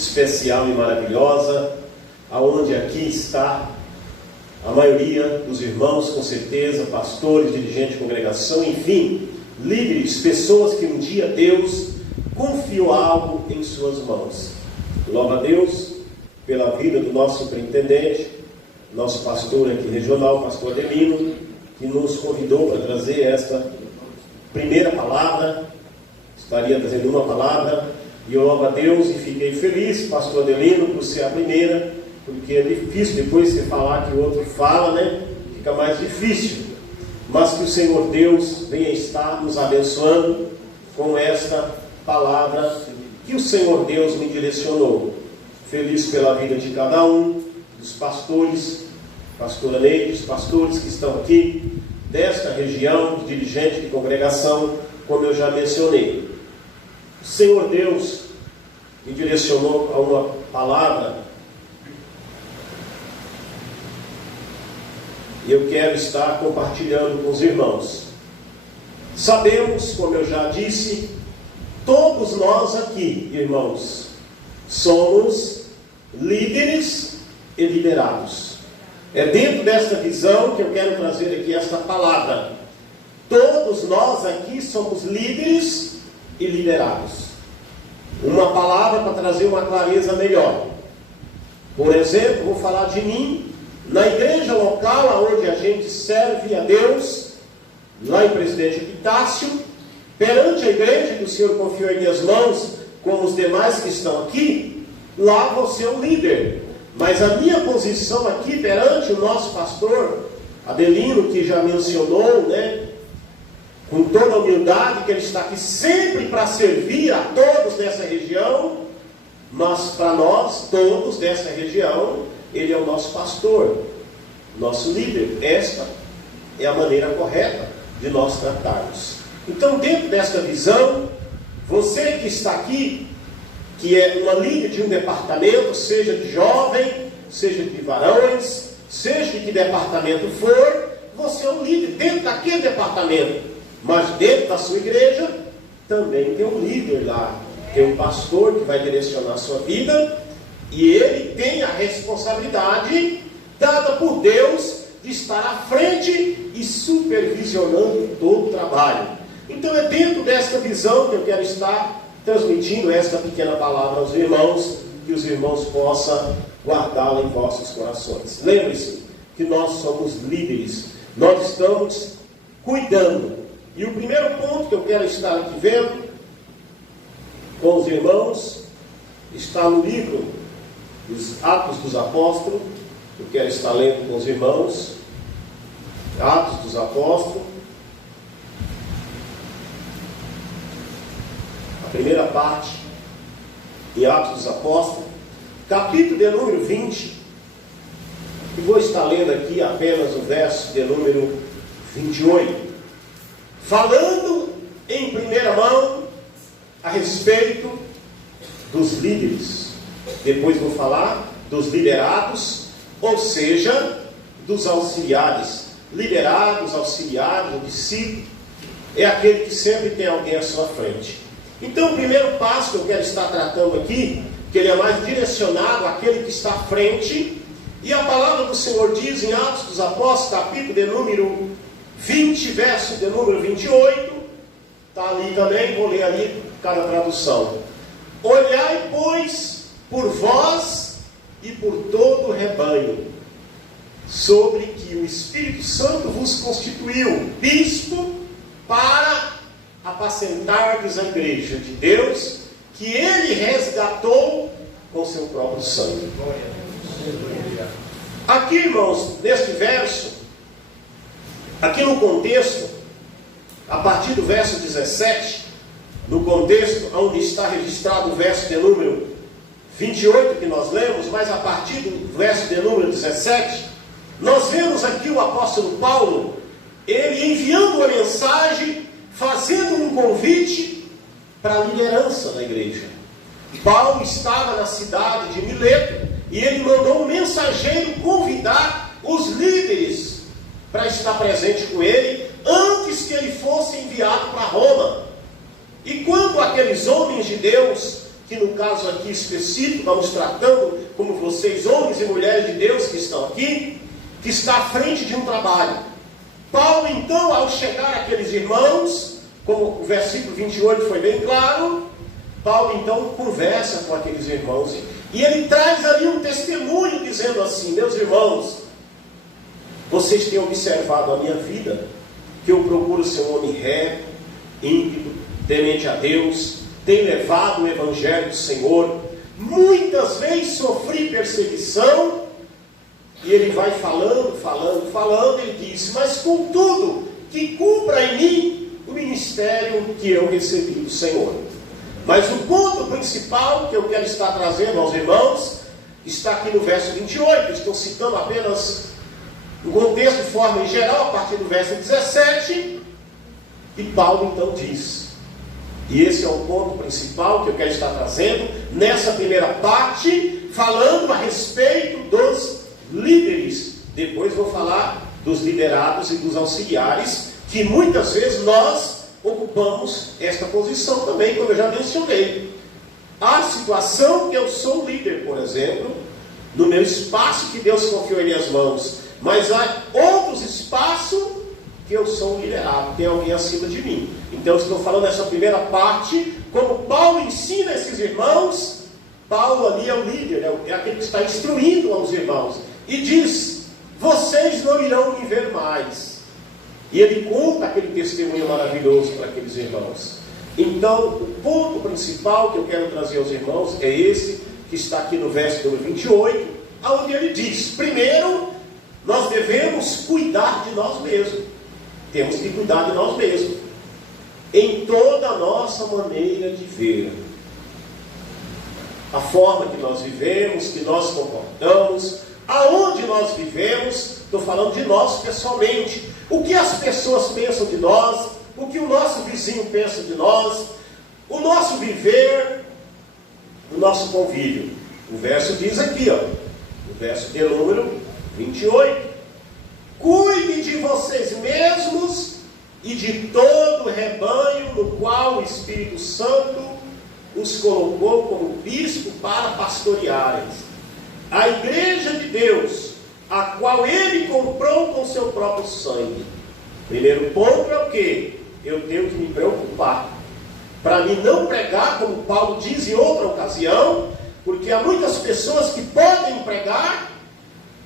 especial e maravilhosa, aonde aqui está a maioria dos irmãos, com certeza, pastores, dirigentes de congregação, enfim, líderes, pessoas que um dia Deus confiou algo em suas mãos. Louva a Deus pela vida do nosso superintendente, nosso pastor aqui regional, pastor Adelino, que nos convidou para trazer esta primeira palavra. Estaria trazendo uma palavra, e eu louvo a Deus e fiquei feliz, pastor Adelino, por ser a primeira, porque é difícil depois você falar que o outro fala, né? Fica mais difícil. Mas que o Senhor Deus venha estar nos abençoando com esta palavra que o Senhor Deus me direcionou. Feliz pela vida de cada um, dos pastores, pastora Neide, os pastores que estão aqui, desta região, dirigente de congregação, como eu já mencionei. O Senhor Deus me direcionou a uma palavra, e eu quero estar compartilhando com os irmãos. Sabemos, como eu já disse, todos nós aqui, irmãos, somos líderes e liderados. É dentro desta visão que eu quero trazer aqui esta palavra. Todos nós aqui somos líderes e liderados. Uma palavra para trazer uma clareza melhor. Por exemplo, vou falar de mim. Na igreja local, onde a gente serve a Deus, lá em Presidente Epitácio, perante a igreja que o Senhor confiou em minhas mãos, como os demais que estão aqui, lá você é um líder. Mas a minha posição aqui perante o nosso pastor Adelino, que já mencionou, né, com toda a humildade, que ele está aqui sempre para servir a todos dessa região, mas para nós, todos dessa região, ele é o nosso pastor, nosso líder. Esta é a maneira correta de nós tratarmos. Então, dentro desta visão, você que está aqui, que é uma líder de um departamento, seja de jovem, seja de varões, seja de que departamento for, você é um líder dentro daquele departamento. Mas dentro da sua igreja, também tem um líder lá, tem um pastor que vai direcionar a sua vida, e ele tem a responsabilidade dada por Deus de estar à frente e supervisionando todo o trabalho. Então é dentro desta visão que eu quero estar transmitindo esta pequena palavra aos irmãos, que os irmãos possam guardá-la em vossos corações. Lembre-se que nós somos líderes, nós estamos cuidando. E o primeiro ponto que eu quero estar aqui vendo com os irmãos está no livro dos Atos dos Apóstolos. Eu quero estar lendo com os irmãos Atos dos Apóstolos, a primeira parte de Atos dos Apóstolos, capítulo de número 20, e vou estar lendo aqui apenas o verso de número 28, falando em primeira mão a respeito dos líderes. Depois vou falar dos liderados, ou seja, dos auxiliares. Liderados, auxiliares, o discípulo é aquele que sempre tem alguém à sua frente. Então, o primeiro passo que eu quero estar tratando aqui, que ele é mais direcionado àquele que está à frente, e a palavra do Senhor diz em Atos dos Apóstolos, capítulo de número 20, verso de número 28, está ali também, vou ler ali cada tradução. Olhai, pois, por vós e por todo o rebanho, sobre que o Espírito Santo vos constituiu bispo para apacentardes a igreja de Deus, que ele resgatou com seu próprio sangue. Aqui, irmãos, neste verso, aqui no contexto, a partir do verso 17, no contexto onde está registrado o verso de número 28 que nós lemos, mas a partir do verso de número 17, nós vemos aqui o apóstolo Paulo, ele enviando uma mensagem, fazendo um convite para a liderança da igreja. Paulo estava na cidade de Mileto, e ele mandou um mensageiro convidar os líderes para estar presente com ele, antes que ele fosse enviado para Roma. E quando aqueles homens de Deus que no caso aqui específico, vamos tratando como vocês, homens e mulheres de Deus que estão aqui, que está à frente de um trabalho. Paulo, então, ao chegar àqueles irmãos, como o versículo 28 foi bem claro, Paulo, então, conversa com aqueles irmãos, e ele traz ali um testemunho, dizendo assim: meus irmãos, vocês têm observado a minha vida, que eu procuro ser um homem reto, íntegro, temente a Deus, tenho levado o Evangelho do Senhor, muitas vezes sofri perseguição, e ele vai falando, ele diz: mas contudo, que cumpra em mim o ministério que eu recebi do Senhor. Mas o ponto principal que eu quero estar trazendo aos irmãos, está aqui no verso 28, estou citando apenas o contexto de forma em geral, a partir do verso 17, e Paulo então diz, e esse é o ponto principal que eu quero estar trazendo, nessa primeira parte, falando a respeito dos líderes. Depois vou falar dos liderados e dos auxiliares, que muitas vezes nós ocupamos esta posição também, como eu já mencionei. A situação que eu sou líder, por exemplo, no meu espaço que Deus confiou em minhas mãos, mas há outros espaços que eu sou liderado, tem alguém acima de mim. Então eu estou falando nessa primeira parte, como Paulo ensina esses irmãos. Paulo ali é o líder, é aquele que está instruindo aos irmãos, e diz: vocês não irão me ver mais. E ele conta aquele testemunho maravilhoso para aqueles irmãos. Então, o ponto principal que eu quero trazer aos irmãos é esse, que está aqui no verso número 28, onde ele diz: primeiro, nós devemos cuidar de nós mesmos. Temos que cuidar de nós mesmos, em toda a nossa maneira de ver. A forma que nós vivemos, que nós comportamos, aonde nós vivemos. Estou falando de nós pessoalmente. O que as pessoas pensam de nós, o que o nosso vizinho pensa de nós, o nosso viver, o nosso convívio. O verso diz aqui, o verso de número 28. Cuide de vocês mesmos e de todo o rebanho no qual o Espírito Santo os colocou como bispo para pastorearem. A igreja de Deus, a qual ele comprou com seu próprio sangue. Primeiro ponto é o quê? Eu tenho que me preocupar, para mim não pregar, como Paulo diz em outra ocasião, porque há muitas pessoas que podem pregar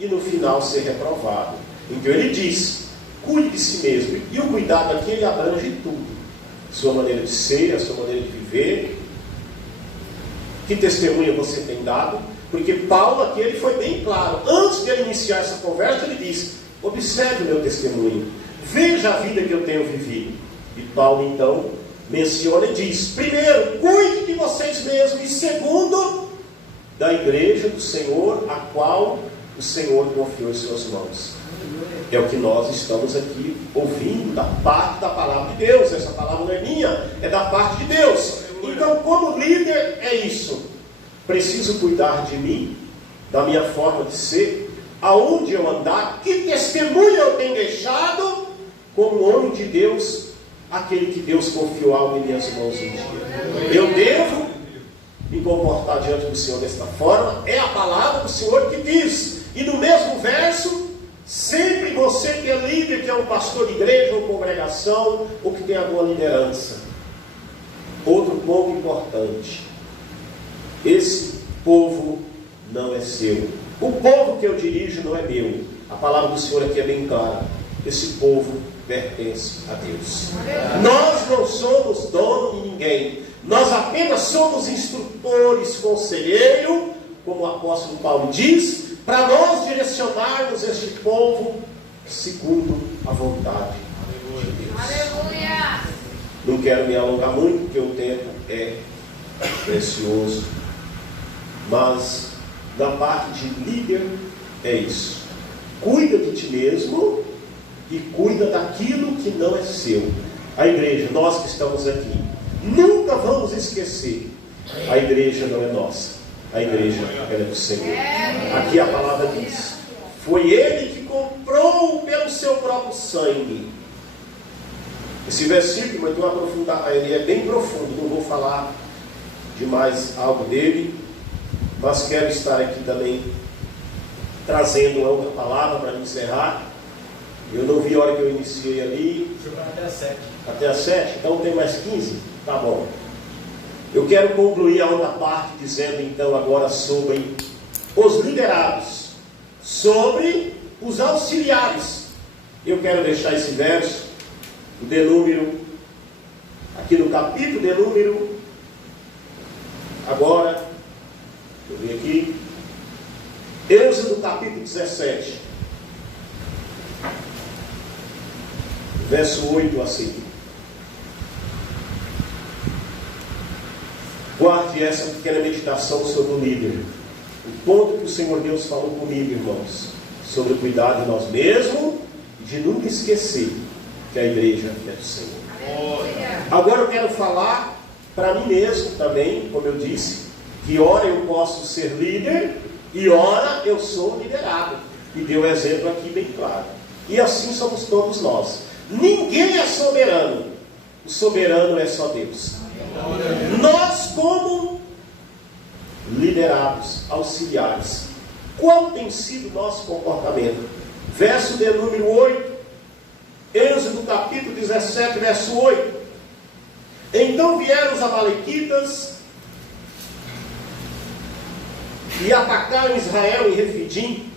e no final ser reprovado. Então ele diz: cuide de si mesmo. E o cuidado aqui, ele abrange tudo: sua maneira de ser, a sua maneira de viver, que testemunho você tem dado. Porque Paulo aqui, ele foi bem claro. Antes de ele iniciar essa conversa, ele diz: observe o meu testemunho, veja a vida que eu tenho vivido. E Paulo então menciona e diz: primeiro, cuide de vocês mesmos, e segundo, da igreja do Senhor, a qual o Senhor confiou em suas mãos. É o que nós estamos aqui ouvindo da parte da palavra de Deus. Essa palavra não é minha, é da parte de Deus. Então, como líder, é isso. Preciso cuidar de mim, da minha forma de ser, aonde eu andar, que testemunho eu tenho deixado como homem de Deus, aquele que Deus confiou algo em minhas mãos um dia. Eu devo me comportar diante do Senhor desta forma. É a palavra do Senhor que diz. E no mesmo verso, sempre você que é líder, que é um pastor de igreja ou congregação, ou que tem alguma liderança. Outro ponto importante: esse povo não é seu. O povo que eu dirijo não é meu. A palavra do Senhor aqui é bem clara: esse povo pertence a Deus. Nós não somos dono de ninguém. Nós apenas somos instrutores, conselheiros, como o apóstolo Paulo diz, para nós direcionarmos este povo segundo a vontade de Deus. Aleluia! Não quero me alongar muito, porque o tempo é precioso. Mas da parte de líder é isso: cuida de ti mesmo e cuida daquilo que não é seu. A igreja, nós que estamos aqui, nunca vamos esquecer: a igreja não é nossa, a igreja é do Senhor. Aqui a palavra diz: foi Ele que comprou pelo seu próprio sangue. Esse versículo, mas eu vou aprofundar, ele é bem profundo, não vou falar de mais algo dele, mas quero estar aqui também trazendo uma outra palavra para encerrar. Eu não vi a hora que eu iniciei ali. Até as 7. Até as 7? Então tem mais 15? Tá bom. Eu quero concluir a outra parte dizendo então agora sobre os liderados, sobre os auxiliares. Eu quero deixar esse verso, de número, aqui no capítulo de número, agora, deixa eu ver aqui, Êxodo capítulo 17, verso 8 a seguir. Guarde essa pequena meditação sobre o líder. O ponto que o Senhor Deus falou comigo, irmãos, sobre cuidar de nós mesmos e de nunca esquecer que a igreja é do Senhor. Agora eu quero falar para mim mesmo também, como eu disse, que ora eu posso ser líder e ora eu sou liderado. E deu exemplo aqui bem claro. E assim somos todos nós. Ninguém é soberano. O soberano é só Deus. Nós, como liderados, auxiliares, qual tem sido o nosso comportamento? Verso de número 8, Êxodo capítulo 17, verso 8. Então vieram os amalequitas e atacaram Israel em Refidim.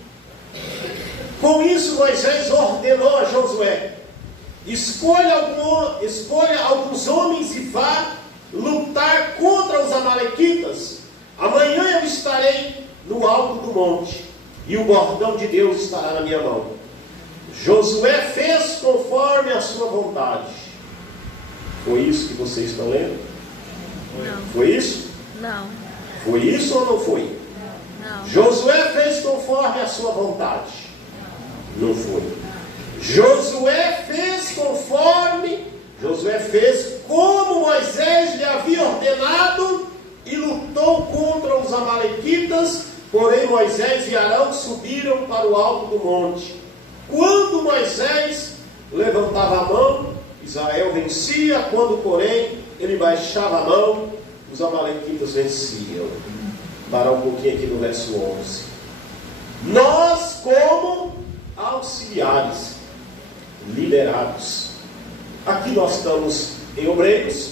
Com isso Moisés ordenou a Josué: escolha alguns homens e vá lutar contra os amalequitas. Amanhã eu estarei no alto do monte e o bordão de Deus estará na minha mão. Josué fez conforme a sua vontade. Foi isso que vocês estão lendo? Não. Foi isso? Não. Foi isso ou não foi? Não. Josué fez conforme a sua vontade. Não foi. Josué fez como Moisés lhe havia ordenado e lutou contra os amalequitas. Porém Moisés e Arão subiram para o alto do monte. Quando Moisés levantava a mão, Israel vencia. Quando porém ele baixava a mão, os amalequitas venciam. Parar um pouquinho aqui no verso 11. Nós, como auxiliares, liderados, aqui nós estamos em Obreiros,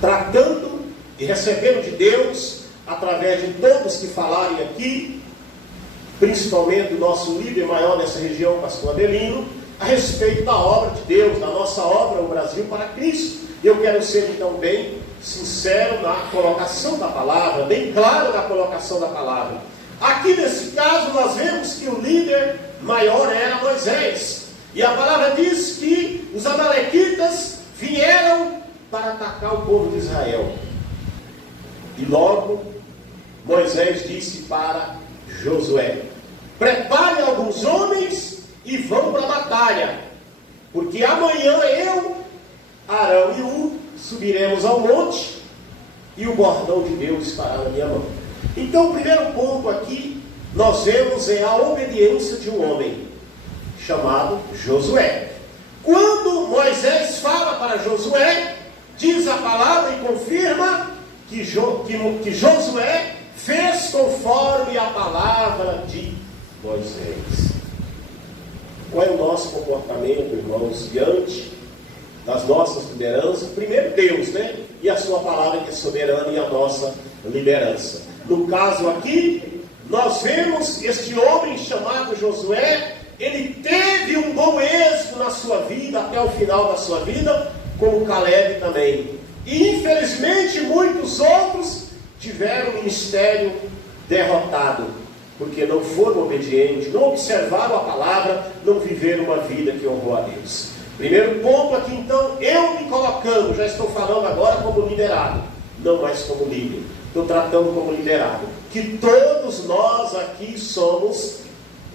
tratando e recebendo de Deus, através de todos que falarem aqui, principalmente o nosso líder maior nessa região, pastor Adelino, a respeito da obra de Deus, da nossa obra, o Brasil para Cristo. E eu quero ser então bem sincero na colocação da palavra, bem claro na colocação da palavra. Aqui nesse caso nós vemos que o líder maior era Moisés. E a palavra diz que os amalequitas vieram para atacar o povo de Israel. E logo Moisés disse para Josué: prepare alguns homens e vão para a batalha, porque amanhã eu, Arão e Hur subiremos ao monte e o bordão de Deus estará na minha mão. Então o primeiro ponto aqui nós vemos é a obediência de um homem chamado Josué. Quando Moisés fala para Josué, diz a palavra e confirma que Josué fez conforme a palavra de Moisés. Qual é o nosso comportamento, irmãos, diante das nossas lideranças? Primeiro Deus, né? E a sua palavra que é soberana e a nossa liderança. No caso aqui, nós vemos este homem chamado Josué. Ele teve um bom êxito na sua vida, até o final da sua vida, como Caleb também. E infelizmente muitos outros tiveram o ministério derrotado, porque não foram obedientes, não observaram a palavra, não viveram uma vida que honrou a Deus. Primeiro ponto aqui então, eu me colocando, já estou falando agora como liderado, não mais como líder, estou tratando como liderado, que todos nós aqui somos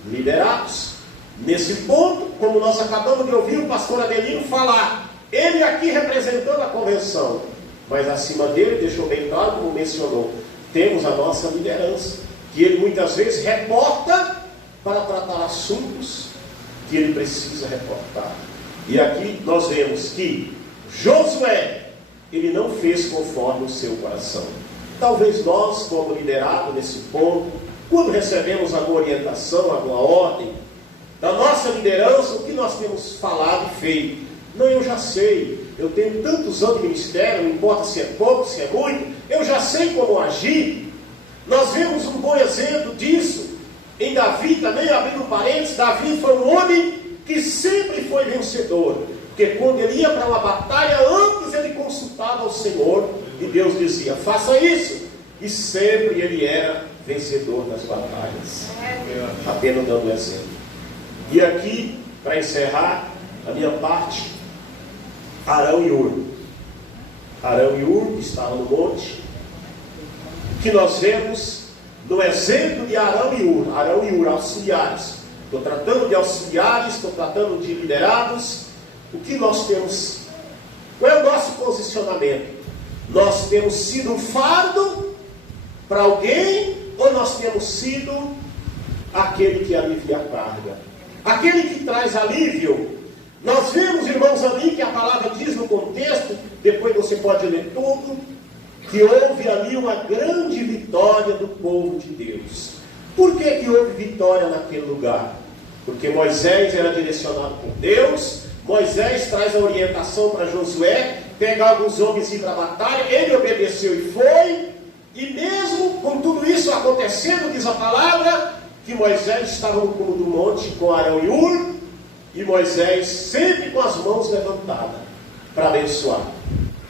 liderados. Nesse ponto, como nós acabamos de ouvir o pastor Adelino falar, ele aqui representando a convenção, mas acima dele deixou bem claro, como mencionou, temos a nossa liderança, que ele muitas vezes reporta para tratar assuntos que ele precisa reportar. E aqui nós vemos que Josué ele não fez conforme o seu coração. Talvez nós, como liderado nesse ponto, quando recebemos alguma orientação, alguma ordem da nossa liderança, o que nós temos falado e feito? Não, eu já sei, eu tenho tantos anos de ministério, não importa se é pouco, se é muito, eu já sei como agir. Nós vemos um bom exemplo disso em Davi também, abrindo parênteses. Davi foi um homem que sempre foi vencedor, porque quando ele ia para uma batalha, antes ele consultava o Senhor, e Deus dizia, faça isso, e sempre ele era vencedor das batalhas. Apenas dando exemplo. E aqui, para encerrar a minha parte, Arão e Hur. Arão e Hur estavam no monte. O que nós vemos no exemplo de Arão e Hur, auxiliares. Estou tratando de auxiliares, estou tratando de liderados. O que nós temos? Qual é o nosso posicionamento? Nós temos sido um fardo para alguém, ou nós temos sido aquele que alivia a carga? Aquele que traz alívio. Nós vemos, irmãos, ali que a palavra diz no contexto, depois você pode ler tudo, que houve ali uma grande vitória do povo de Deus. Por que houve vitória naquele lugar? Porque Moisés era direcionado por Deus. Moisés traz a orientação para Josué, pegar alguns homens e ir para a batalha. Ele obedeceu e foi. E mesmo com tudo isso acontecendo, diz a palavra, que Moisés estava no cume do monte com Arão e Hur, e Moisés sempre com as mãos levantadas para abençoar.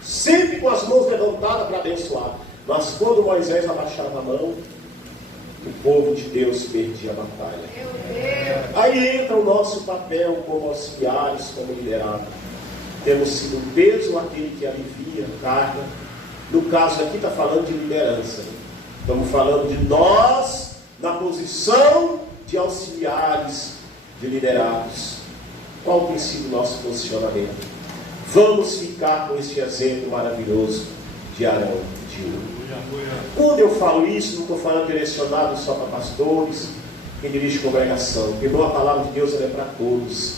Sempre com as mãos levantadas para abençoar. Mas quando Moisés abaixava a mão, o povo de Deus perdia a batalha. Aí entra o nosso papel como auxiliares, como liderado. Temos sido um peso aquele que alivia a carga. No caso aqui está falando de liderança. Estamos falando de nós na posição de auxiliares, de liderados. Qual tem sido o nosso posicionamento? Vamos ficar com este exemplo maravilhoso de Arão e de Hur. Quando eu falo isso, não estou falando direcionado só para pastores, quem dirige congregação. Porque a palavra de Deus é para todos.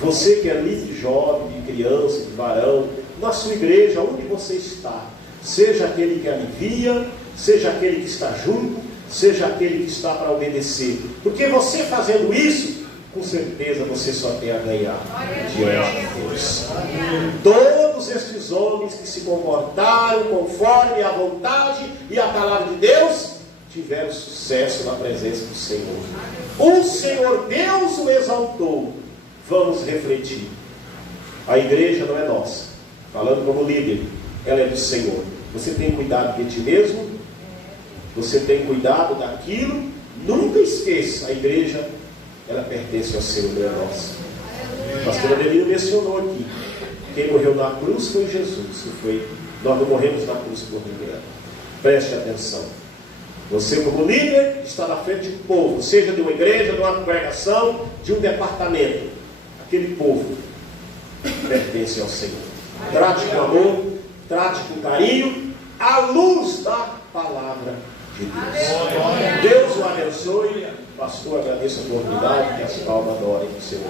Você que é líder jovem, de criança, de varão, na sua igreja, onde você está, seja aquele que alivia, seja aquele que está junto, seja aquele que está para obedecer. Porque você fazendo isso, com certeza você só tem a ganhar diante de Deus. Todos estes homens que se comportaram conforme a vontade e a palavra de Deus, tiveram sucesso na presença do Senhor. O Senhor Deus o exaltou. Vamos refletir. A igreja não é nossa. Falando como líder, ela é do Senhor. Você tem cuidado de ti mesmo? Você tem cuidado daquilo? Nunca esqueça, a igreja, ela pertence ao Senhor, não é nossa. O pastor Adelino mencionou aqui, quem morreu na cruz foi Jesus. Nós não morremos na cruz por ninguém. Preste atenção. Você como líder está na frente do povo, seja de uma igreja, de uma congregação, de um departamento. Aquele povo pertence ao Senhor. Trate com amor, trate com carinho, à luz da palavra de Deus. Deus o abençoe. Pastor, agradeço a oportunidade, que as palmas adorem o Senhor.